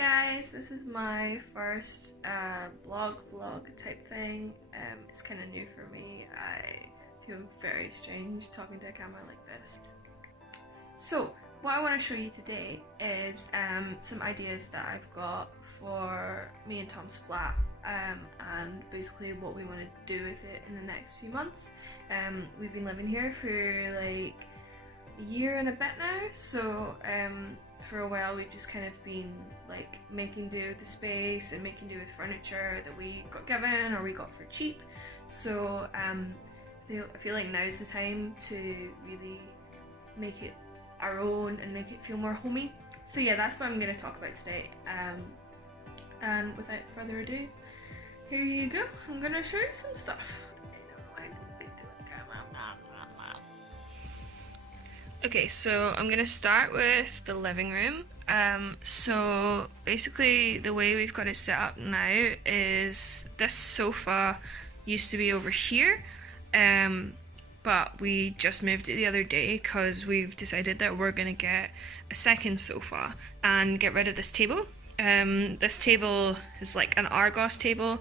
guys, this is my first vlog type thing. It's kind of new for me. I feel very strange talking to a camera like this. So what I want to show you today is some ideas that I've got for me and Tom's flat, and basically what we want to do with it in the next few months. We've been living here for like a year and a bit now, so for a while we've just kind of been like making do with the space and making do with furniture that we got given or we got for cheap. So I feel like now's the time to really make it our own and make it feel more homey. So yeah, that's what I'm going to talk about today. And without further ado, here you go. I'm going to show you some stuff. Okay, so I'm gonna start with the living room. So basically the way we've got it set up now is this sofa used to be over here, but we just moved it the other day because we've decided that we're gonna get a second sofa and get rid of this table. This table is like an Argos table.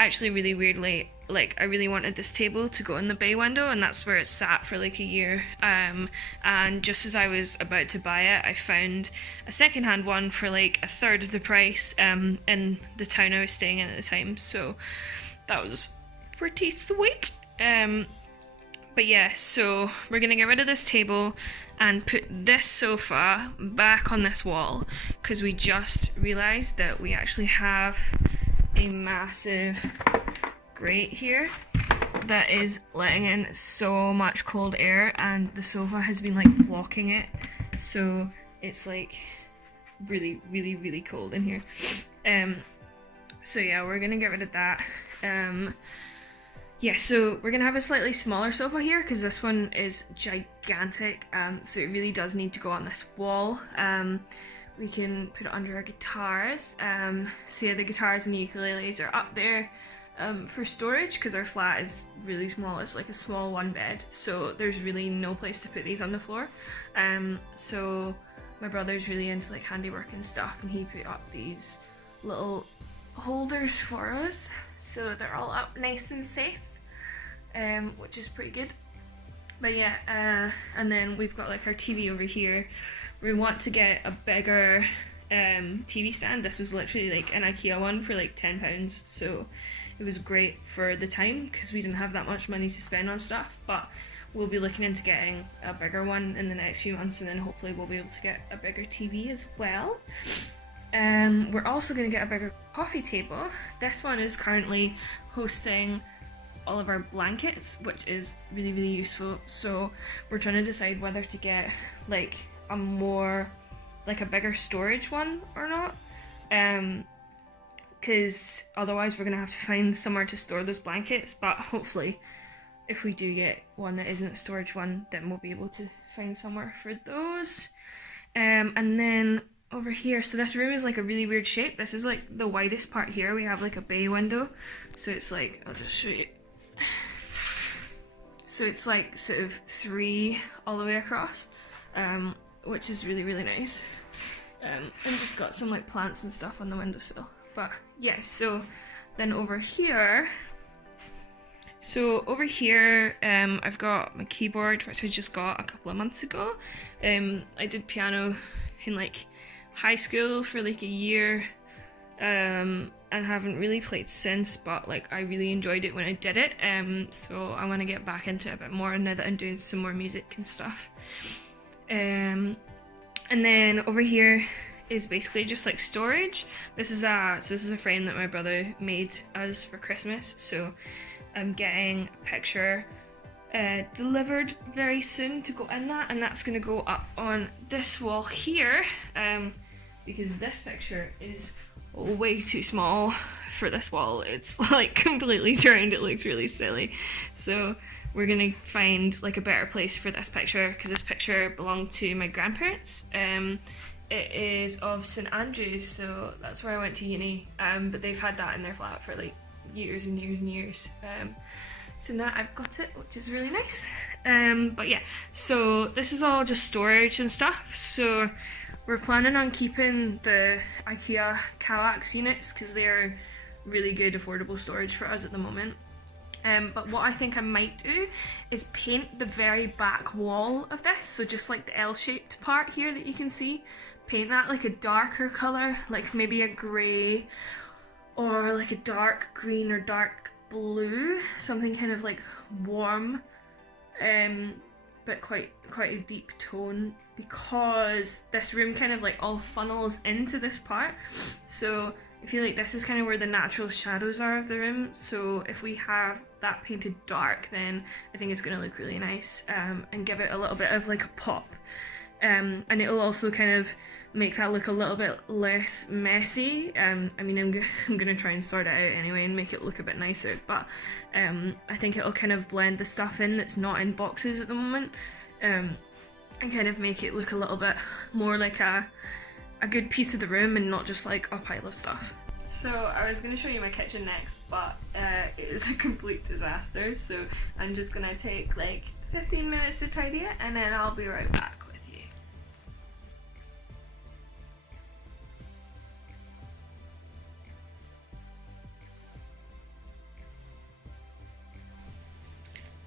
Actually, really weirdly, like I really wanted this table to go in the bay window, and that's where it sat for like a year. And just as I was about to buy it, I found a second-hand one for like a third of the price in the town I was staying in at the time. So that was pretty sweet. But yeah, so we're gonna get rid of this table and put this sofa back on this wall because we just realised that we actually have a massive grate here that is letting in so much cold air, and the sofa has been like blocking it, so it's like really cold in here. So yeah, we're gonna get rid of that. Yeah, so we're gonna have a slightly smaller sofa here because this one is gigantic, so it really does need to go on this wall. We can put it under our guitars. So yeah, the guitars and the ukuleles are up there for storage because our flat is really small. It's like a small one bed, so there's really no place to put these on the floor. So my brother's really into like handiwork and stuff, and he put up these little holders for us, so they're all up nice and safe, which is pretty good. But yeah, and then we've got like our TV over here. We want to get a bigger TV stand. This was literally like an IKEA one for like £10, so it was great for the time because we didn't have that much money to spend on stuff, but we'll be looking into getting a bigger one in the next few months, and then hopefully we'll be able to get a bigger TV as well. We're also going to get a bigger coffee table. This one is currently hosting all of our blankets, which is really useful, so we're trying to decide whether to get like a bigger storage one or not, because otherwise we're gonna have to find somewhere to store those blankets. But hopefully if we do get one that isn't a storage one, then we'll be able to find somewhere for those. And then over here, so this room is like a really weird shape. This is like the widest part here. We have like a bay window, so it's like, I'll just show you. So it's like sort of 3 all the way across, which is really nice. And just got some like plants and stuff on the windowsill. But yeah, so then over here, I've got my keyboard, which I just got a couple of months ago. I did piano in like high school for like a year, and haven't really played since, but like I really enjoyed it when I did it, so I want to get back into it a bit more now that I'm doing some more music and stuff. And then over here is basically just like storage. This is a frame that my brother made us for Christmas, so I'm getting a picture delivered very soon to go in that, and that's going to go up on this wall here, because this picture is way too small for this wall. It's like completely turned, it looks really silly, so we're gonna find like a better place for this picture because this picture belonged to my grandparents. It is of St Andrews, so that's where I went to uni, but they've had that in their flat for like years and years. So now I've got it, which is really nice. But yeah, so this is all just storage and stuff. So we're planning on keeping the IKEA Kallax units because they're really good affordable storage for us at the moment. But what I think I might do is paint the very back wall of this, so just like the L-shaped part here that you can see, paint that like a darker colour, like maybe a grey or like a dark green or dark blue, something kind of like warm, but quite a deep tone, because this room kind of like all funnels into this part. So I feel like this is kind of where the natural shadows are of the room, so if we have that painted dark, then I think it's going to look really nice, and give it a little bit of like a pop, and it'll also kind of make that look a little bit less messy. I mean, I'm going to try and sort it out anyway and make it look a bit nicer, but I think it'll kind of blend the stuff in that's not in boxes at the moment, and kind of make it look a little bit more like a good piece of the room and not just like a pile of stuff. So I was going to show you my kitchen next, but it is a complete disaster, so I'm just going to take like 15 minutes to tidy it and then I'll be right back with you.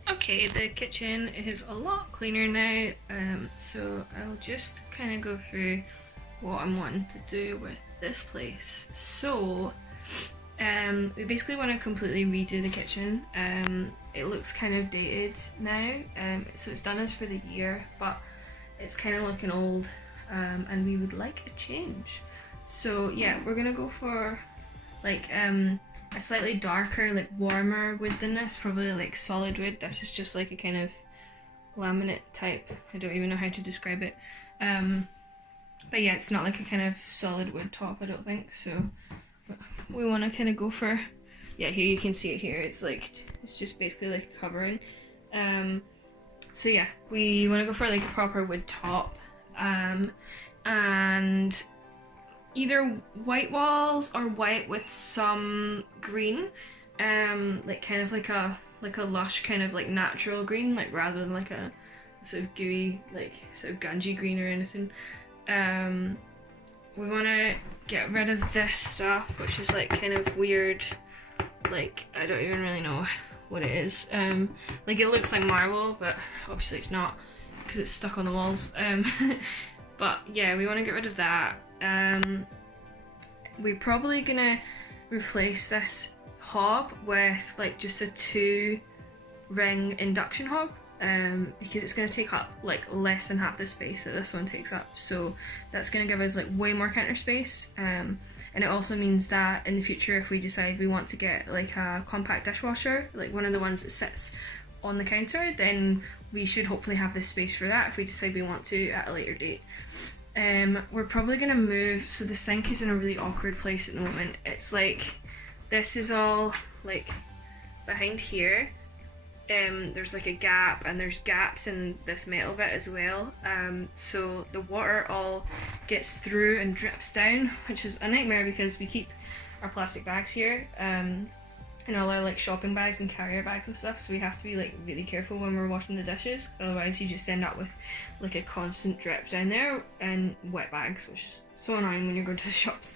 Okay, the kitchen is a lot cleaner now, so I'll just kind of go through what I'm wanting to do with this place. So we basically want to completely redo the kitchen. It looks kind of dated now, so it's done as for the year, but it's kind of looking old, and we would like a change. So yeah, we're gonna go for like a slightly darker, like warmer wood than this, probably like solid wood. This is just like a kind of laminate type, I don't even know how to describe it. But yeah, it's not like a kind of solid wood top, I don't think, so we want to kind of go for, yeah, here you can see it here, it's like, it's just basically like a covering. So yeah, we want to go for like a proper wood top, and either white walls or white with some green, like kind of like a lush kind of like natural green, like rather than like a sort of gooey, like sort of ganji green or anything. We want to get rid of this stuff, which is like kind of weird, like I don't even really know what it is. Like it looks like marble, but obviously it's not because it's stuck on the walls. But yeah, we want to get rid of that. We're probably gonna replace this hob with like just a 2-ring induction hob, because it's going to take up like less than half the space that this one takes up, so that's going to give us like way more counter space, and it also means that in the future, if we decide we want to get like a compact dishwasher, like one of the ones that sits on the counter, then we should hopefully have the space for that if we decide we want to at a later date. We're probably going to move, so the sink is in a really awkward place at the moment. It's like, this is all like behind here. There's like a gap, and there's gaps in this metal bit as well, so the water all gets through and drips down, which is a nightmare because we keep our plastic bags here, and all our like shopping bags and carrier bags and stuff, so we have to be like really careful when we're washing the dishes, otherwise you just end up with like a constant drip down there and wet bags, which is so annoying when you're going to the shops.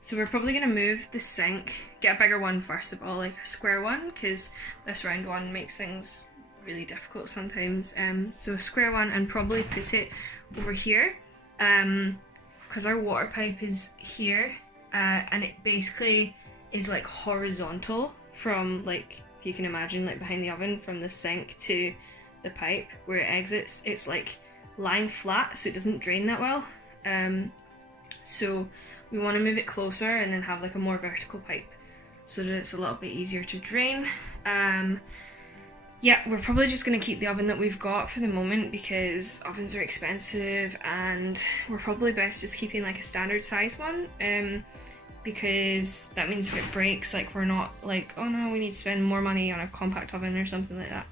So we're probably going to move the sink, get a bigger one first of all, like a square one, because this round one makes things really difficult sometimes. So a square one, and probably put it over here, because our water pipe is here, and it basically is like horizontal from, like, if you can imagine, like behind the oven, from the sink to the pipe where it exits, it's like lying flat, so it doesn't drain that well. So we want to move it closer and then have like a more vertical pipe so that it's a little bit easier to drain. Yeah, we're probably just going to keep the oven that we've got for the moment because ovens are expensive, and we're probably best just keeping like a standard size one, because that means if it breaks, like, we're not like, oh no, we need to spend more money on a compact oven or something like that.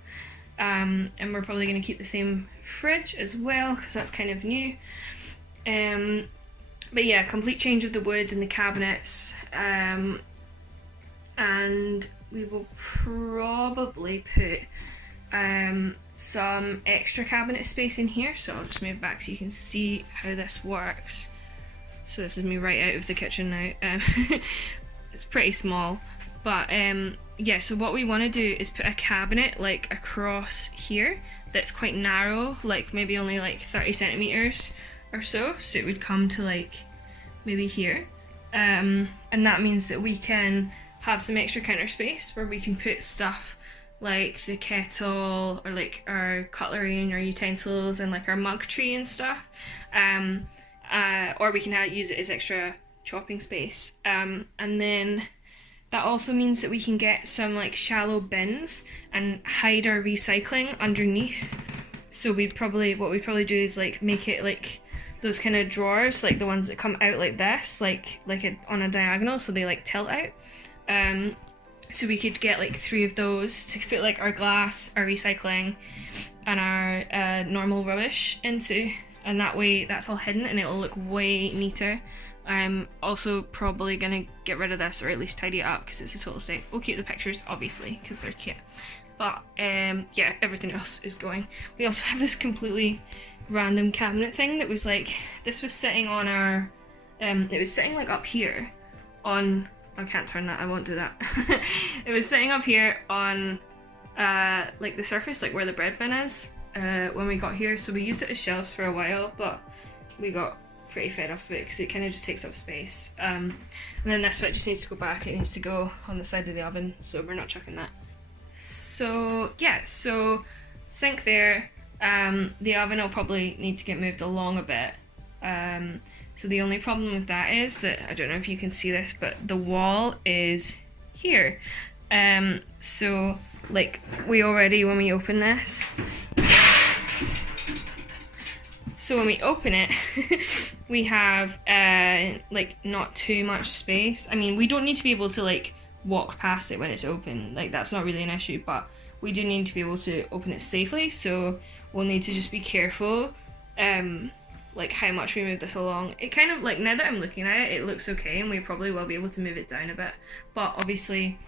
And we're probably going to keep the same fridge as well because that's kind of new. But yeah, complete change of the wood and the cabinets, and we will probably put some extra cabinet space in here, so I'll just move back so you can see how this works. So this is me right out of the kitchen now. It's pretty small, but yeah, so what we want to do is put a cabinet like across here that's quite narrow, like maybe only like 30 centimeters or so, so it would come to like maybe here, and that means that we can have some extra counter space where we can put stuff like the kettle or like our cutlery and our utensils and like our mug tray and stuff, or we can use it as extra chopping space, and then that also means that we can get some like shallow bins and hide our recycling underneath. So what we'd probably do is like make it like those kind of drawers, like the ones that come out like this, like on a diagonal, so they like tilt out. So we could get like 3 of those to put like our glass, our recycling, and our normal rubbish into, and that way that's all hidden and it'll look way neater. I'm also probably gonna get rid of this, or at least tidy it up, because it's a total state. We'll keep the pictures obviously because they're cute, but yeah, everything else is going. We also have this completely random cabinet thing that was like, this was sitting on our it was sitting like up here on, I can't turn that, I won't do that. It was sitting up here on like the surface, like where the bread bin is, when we got here. So we used it as shelves for a while, but we got pretty fed up of it because it kind of just takes up space. And then this bit just needs to go back, it needs to go on the side of the oven, so we're not chucking that. So yeah, so sink there. The oven will probably need to get moved along a bit. So the only problem with that is that, I don't know if you can see this, but the wall is here. So like we already, when we open this, so when we open it, we have like not too much space. I mean, we don't need to be able to like walk past it when it's open, like that's not really an issue, but we do need to be able to open it safely, so we'll need to just be careful like how much we move this along. It kind of like, now that I'm looking at it, it looks okay, and we probably will be able to move it down a bit, but obviously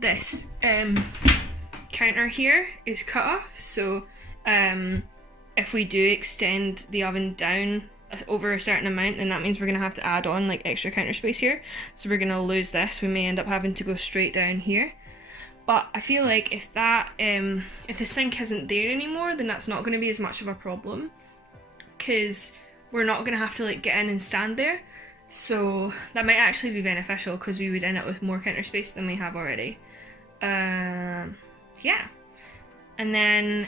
this counter here is cut off, so if we do extend the oven down over a certain amount, then that means we're going to have to add on like extra counter space here, so we're going to lose this. We may end up having to go straight down here, but I feel like if that if the sink isn't there anymore, then that's not going to be as much of a problem, because we're not going to have to like get in and stand there, so that might actually be beneficial because we would end up with more counter space than we have already. Yeah, and then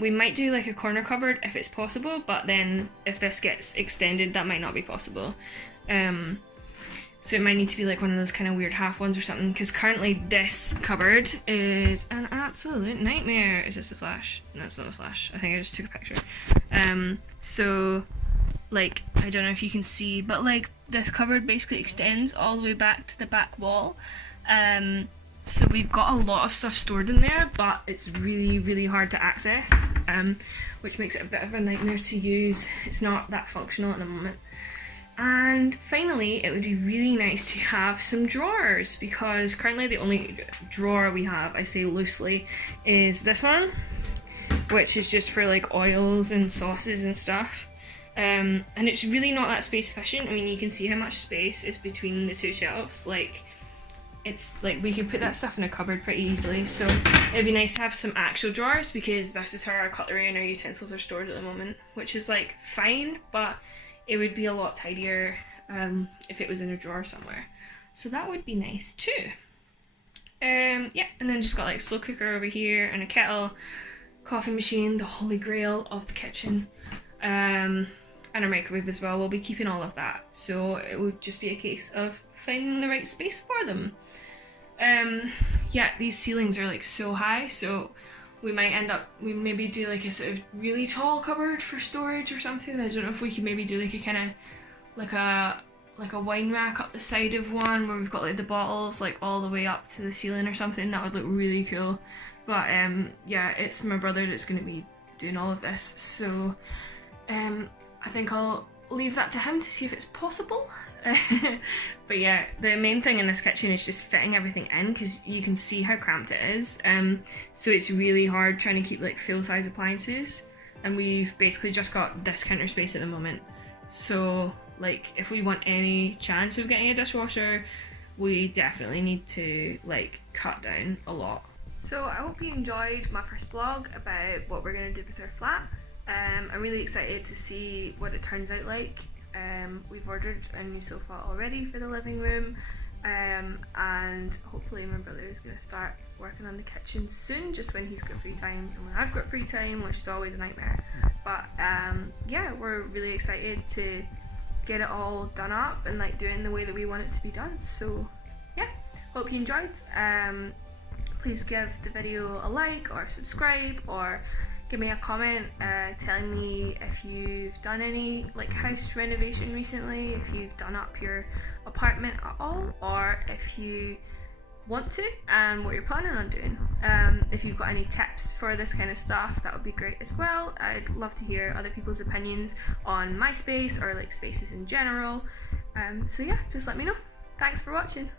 we might do like a corner cupboard if it's possible, but then if this gets extended, that might not be possible. So it might need to be like one of those kind of weird half ones or something, because currently this cupboard is an absolute nightmare. Is this a flash? No, it's not a flash. I think I just took a picture. So like, I don't know if you can see, but like this cupboard basically extends all the way back to the back wall. So we've got a lot of stuff stored in there, but it's really, really hard to access, which makes it a bit of a nightmare to use. It's not that functional at the moment. And finally, it would be really nice to have some drawers, because currently the only drawer we have, I say loosely, is this one, which is just for like oils and sauces and stuff. And it's really not that space efficient. I mean, you can see how much space is between the 2 shelves. Like, it's like we could put that stuff in a cupboard pretty easily, so it'd be nice to have some actual drawers, because this is how our cutlery and our utensils are stored at the moment, which is like fine, but it would be a lot tidier if it was in a drawer somewhere, so that would be nice too. Yeah, and then just got like slow cooker over here and a kettle, coffee machine, the holy grail of the kitchen, and a microwave as well. We'll be keeping all of that, so it would just be a case of finding the right space for them. Yeah, these ceilings are like so high, so we maybe do like a sort of really tall cupboard for storage or something. I don't know if we could maybe do like a kind of like a wine rack up the side of one, where we've got like the bottles like all the way up to the ceiling or something. That would look really cool. But yeah, it's my brother that's going to be doing all of this, so I think I'll leave that to him to see if it's possible. But yeah, the main thing in this kitchen is just fitting everything in, because you can see how cramped it is. So it's really hard trying to keep like full size appliances, and we've basically just got this counter space at the moment. So like if we want any chance of getting a dishwasher, we definitely need to like cut down a lot. So I hope you enjoyed my first vlog about what we're going to do with our flat. I'm really excited to see what it turns out like. We've ordered a new sofa already for the living room, and hopefully my brother is going to start working on the kitchen soon, just when he's got free time and when I've got free time, which is always a nightmare. But yeah, we're really excited to get it all done up and like doing the way that we want it to be done. So yeah, hope you enjoyed. Please give the video a like or subscribe, or give me a comment telling me if you've done any like house renovation recently, if you've done up your apartment at all, or if you want to and what you're planning on doing. If you've got any tips for this kind of stuff, that would be great as well. I'd love to hear other people's opinions on my space or like spaces in general. So yeah, just let me know. Thanks for watching.